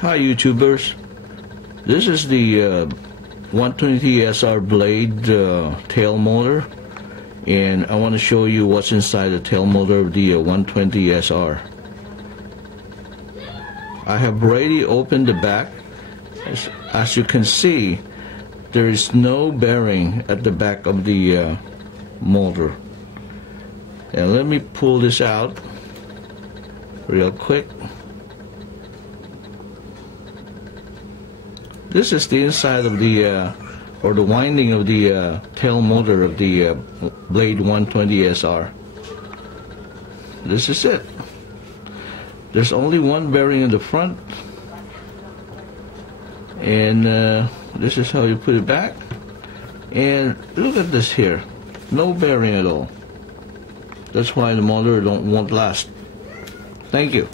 Hi YouTubers, this is the 120 SR blade tail motor, and I want to show you what's inside the tail motor of the 120 SR. I have already opened the back. As you can see, there is no bearing at the back of the motor. And let me pull this out real quick. This is the inside of the or the winding of the tail motor of the Blade 120 SR. This is it. There's only one bearing in the front, and this is how you put it back. And look at this here, no bearing at all. That's why the motor won't last. Thank you.